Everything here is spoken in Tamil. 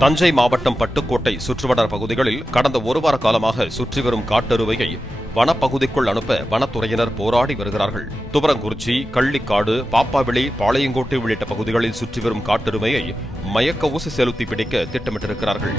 தஞ்சை மாவட்டம் பட்டுக்கோட்டை சுற்றுவட்டார பகுதிகளில் கடந்த ஒரு வார காலமாக சுற்றி வரும் காட்டெருமையை வனப்பகுதிக்குள் அனுப்ப வனத்துறையினர் போராடி வருகிறார்கள். துவரங்குறிச்சி, கள்ளிக்காடு, பாப்பாவிளி, பாளையங்கோட்டை உள்ளிட்ட பகுதிகளில் சுற்றி வரும் காட்டெருமையை மயக்க ஊசி செலுத்தி பிடிக்க திட்டமிட்டிருக்கிறார்கள்.